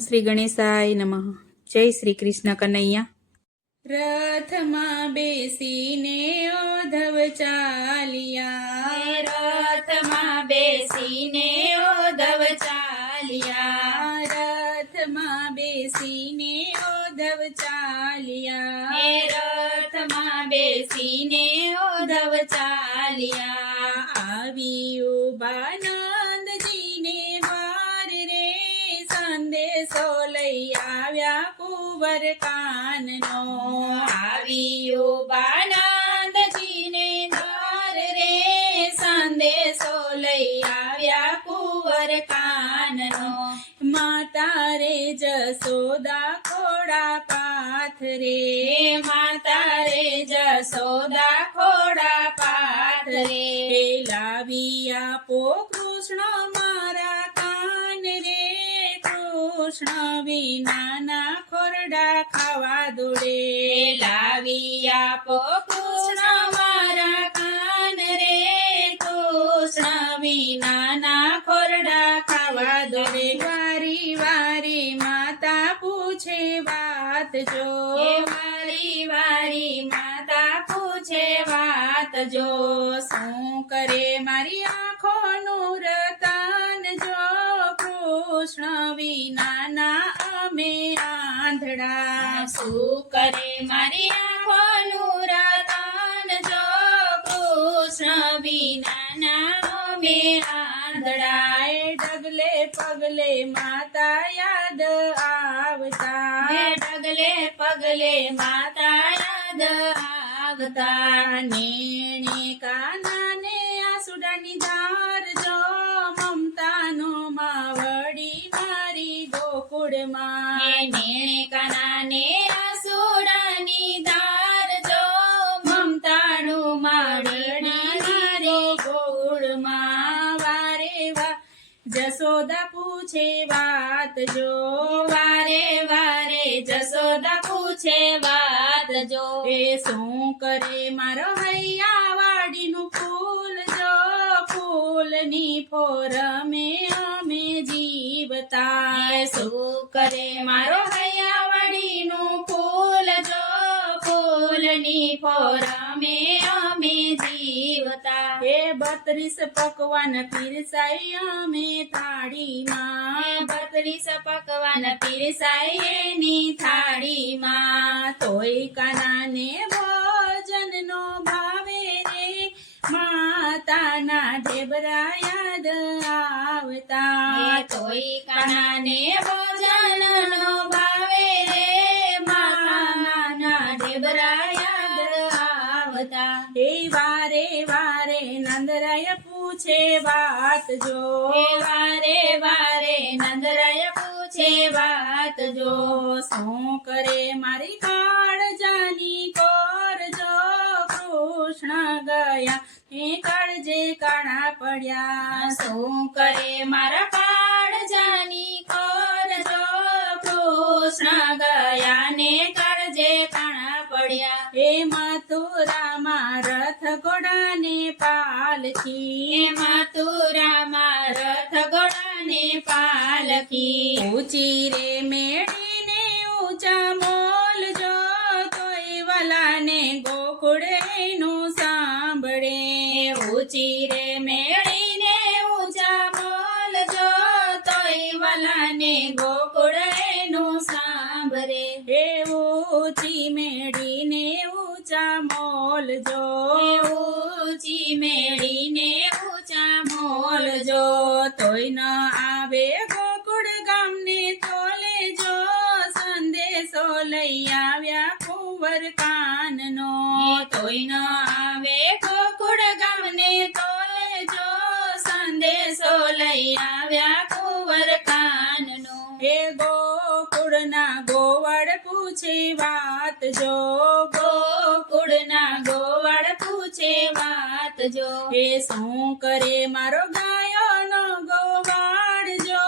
શ્રી ગણેશાય નમઃ. જય શ્રી કૃષ્ણ કનૈયા. રથમાં બેસીને ઓધવ ચાલ્યા, રથમાં બેસીને ઓધવ ચાલ્યા, રથમાં બેસીને ઓધવ ચાલ્યા, રથમાં બેસીને ઓધવ ચાલ્યા. આવી ઉભા નંદજીને દ્વાર રે, સંદેશો લઈ આવ્યા કુંવર કાનનો. આવી ઉભા નંદજીને દ્વાર રે, સંદેશો લઈ આવ્યા કુંવર કાનનો. માતા રે જસોદા ખોડા પાથરે, માતા રે જસોદા ખોડા પાથરે. લાવી આપો કૃષ્ણ મારા કાન રે, કૃષ્ણ વિનાના ખોરડા ખાવા દોડે. લાવી આપો કૃષ્ણ મારા કાન રે, કૃષ્ણ વિનાના ખોરડા ખાવા દોડે. વારી વારી માતા પૂછે વાત જો, વારી વારી માતા પૂછે વાત જો. શું કરે મારી આંખોનું રતન જો, કૃષ્ણ વિનાના અમે આંધળા. શું કરે મારી આંખોનું રતન જો, કૃષ્ણ વિનાના અમે આંધળા. ડગલે પગલે માતા યાદ આવતા, ડગલે પગલે માતા યાદ આવતા. નેણે કાનાને આસુડાની ધાર જો, મમતાનો માવડી મારી ગોકુળમાં. નેણે કાનાને આસુડાની ધાર જો, મમતાનું માવડી મારી ગોકુળમાં. વારે વા જસોદા પૂછે વાત જો, વારે વારે જસોદા પૂછે વાત જો. એ શું કરે મારો હૈયા વાડીનું ફૂલ જો, ફૂલની ફોર અમે જીવતા. શું કરે મારો હૈયાવાડીનું ફૂલ જો, ફૂલની ફોર અમે જીવતા. એ 32 પકવાન પીરસાય અમે થાળીમાં, 32 પકવાન પીરસાય એની થાળીમાં. તોય કાનાને ભોજનનો ભાવે રે, માતાના ઢેબરા યાદ આવતા. તોય કાનાને ભોજનનો ભાવે રે, માતાના ઢેબરા યાદ આવતા. એ વારે વારે નંદરાય પૂછે વાત જો, વારે વારે નંદરાય પૂછે વાત જો. શું કરે મારી કાળજાની કોર જો, કૃષ્ણ ગયા એ કાળજે કાણા પડ્યા. શું કરે મારા કાળજાની કોર જો, કૃષ્ણ ગયા ને કાળજે કાણા પડ્યા. એ મથુરામાં રથ ઘોડાને પાલખી, મથુરામાં રથ ઘોડાને પાલખી. ઊંચી રે મેળીને ઊંચા મોલ જો, તોય વાલાને ગોકુળ એનું સાંભળે. ઊંચી રે મેળીને ઊંચા મોલ જો, તોય વાલાને ગોકુળ એનું સાંભળે. એ ઊંચી મેળીને ઊંચા મોલ જો, ઊંચી મેળીને ઊંચા મોલ જો. તોય ન આવે ગોકુળ ગામને તોલે જો, સંદેશો લઈ આવ્યા કુંવર કાનનો. તોય ન આવે ગોકુળ ગામને તોલે જો, સંદેશો લઈ આવ્યા કુંવર કાનનો. એ ગોકુળના ગોવાળ પૂછે વાત જો, ગોકુળના ગોવાળ પૂછે વાત જો. એ શું કરે મારો ગાયોનો ગોવાળ જો,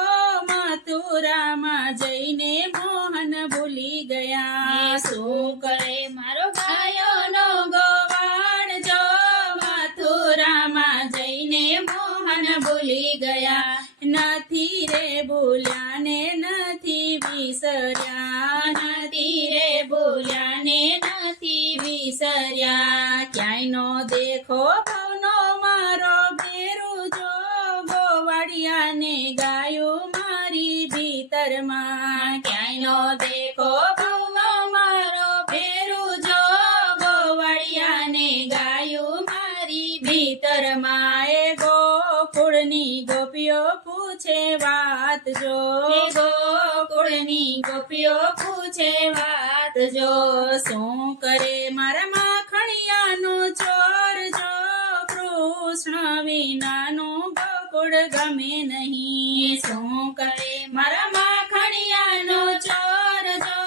મથુરામાં જઈને મોહન ભૂલી ગયા. શું કરે મારો ગાયોનો ગોવાળ જો, મથુરામાં જઈને મોહન ભૂલી ગયા. નથી રે ભૂલ્યા ને નથી વિસર્યા નથી રે ભૂલ્યા ને નથી વિસર્યા. ક્યાંય નો દેખો ભવનો મારો ભેરું જો ગોવાળિયાને ગાયું મારી ભીતરમાં. ક્યાંય નો દેખો ભવનો મારો ભેરું જો ગોવાળિયાને ગાયું મારી ભીતરમાં એ ગોકુળની ગોપીઓ પૂછે વાત જો ગોકુળની ગોપીઓ પૂછે વાત જો. શું કરે મારા માખણિયાનો ચોર જો કૃષ્ણ વિનાનું ગોકુળ ગમે નહીં. શું કરે મારા માખણિયાનો ચોર જો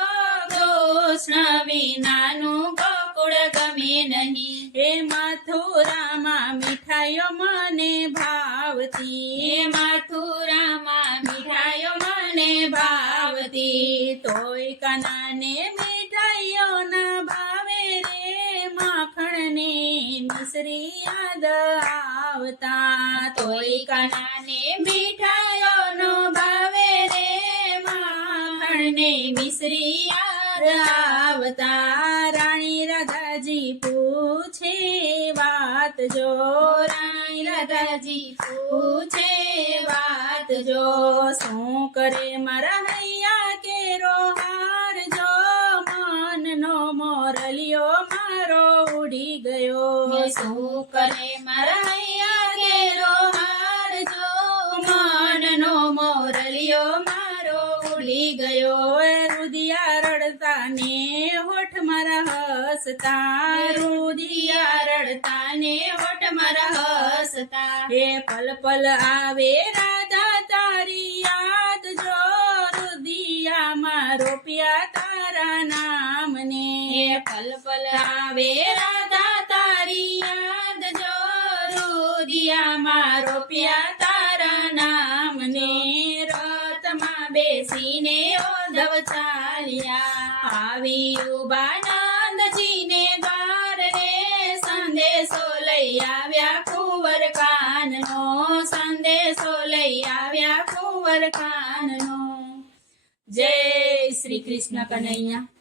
કૃષ્ણ વિનાનું ગોકુળ ગમે નહીં. એ મથુરામાં મીઠાઈઓ મને ભાવતી એ મથુરામાં મીઠાઈઓ મને ભાવતી. તોય કાનાને મીઠાઈઓ ના ભાવે રે માખણને મિશ્રી યાદ આવતા. તોય કાનાને મીઠાઈઓનો ભાવે રે માખણને મિશ્રી યાદ આવતા. રાણી રાધાજી પૂછે વાત જો રાણી રાધાજી પૂછે વાત જો. શું કરે મારા હૈયા કેરો હાર જો મનનો મોરલિયો મારો ઉડી ગયો. શું કરે મારા હૈયા કેરો હાર જો મનનો મોરલિયો મારો ઉડી ગયો. રુદિયા રડતા ને હોઠ મારા હસતા. રુદિયા રડતા ને હોઠ મારા હસતા. એ પલ પલ આવે રાધા તારી યાદ જો રુદિયામાં રોપ્યા તારા નામને. પલ પલ આવે રાધા તારી યાદ જો રુદિયામાં રોપ્યા તારા નામને. રથમાં બેસીને ઓધવ ચાલ્યા આવી ઉભા નંદજીને દ્વાર રે. સંદેશો લઈ આવ્યા કુંવર કાનનો સંદેશો લઈ આવ્યા કુંવર કાનનો. જય શ્રી કૃષ્ણ કનૈયા.